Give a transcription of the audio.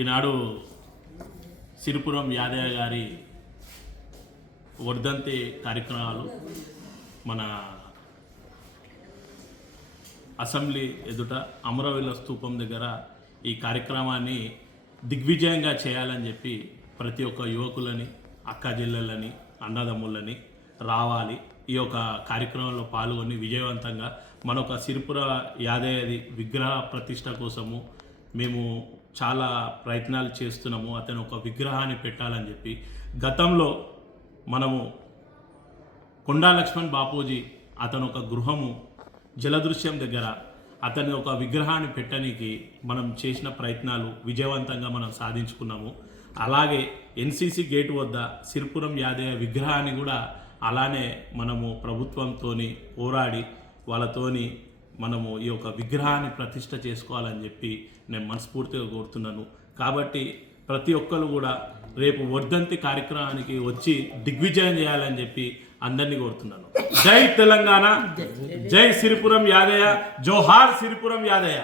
ఈనాడు సిరిపురం యాదయ్య గారి వర్ధంతి కార్యక్రమాలు మన అసెంబ్లీ ఎదుట అమరవీల స్తూపం దగ్గర ఈ కార్యక్రమాన్ని దిగ్విజయంగా చేయాలని చెప్పి ప్రతి ఒక్క యువకులని అక్క జిల్లలని అన్నదమ్ములని రావాలి. ఈ యొక్క కార్యక్రమంలో పాల్గొని విజయవంతంగా మన ఒక సిరిపుర యాదయ్యది విగ్రహ ప్రతిష్ట కోసము మేము చాలా ప్రయత్నాలు చేస్తున్నాము అతను ఒక విగ్రహాన్ని పెట్టాలని చెప్పి. గతంలో మనము కొండా లక్ష్మణ్ బాపూజీ అతను ఒక గృహము జలదృశ్యం దగ్గర అతని ఒక విగ్రహాన్ని పెట్టడానికి మనం చేసిన ప్రయత్నాలు విజయవంతంగా మనం సాధించుకున్నాము. అలాగే ఎన్సీసీ గేట్ వద్ద సిరిపురం యాదయ్య విగ్రహాన్ని కూడా అలానే మనము ప్రభుత్వంతోని పోరాడి వాళ్ళతోని మనము ఈ యొక్క విగ్రహాన్ని ప్రతిష్ట చేసుకోవాలని చెప్పి నేను మనస్ఫూర్తిగా కోరుతున్నాను. కాబట్టి ప్రతి ఒక్కరు కూడా రేపు వర్ధంతి కార్యక్రమానికి వచ్చి దిగ్విజయం చేయాలని చెప్పి అందరినీ కోరుతున్నాను. జై తెలంగాణ జై సిరిపురం యాదయ్య జోహార్ సిరిపురం యాదయ్య.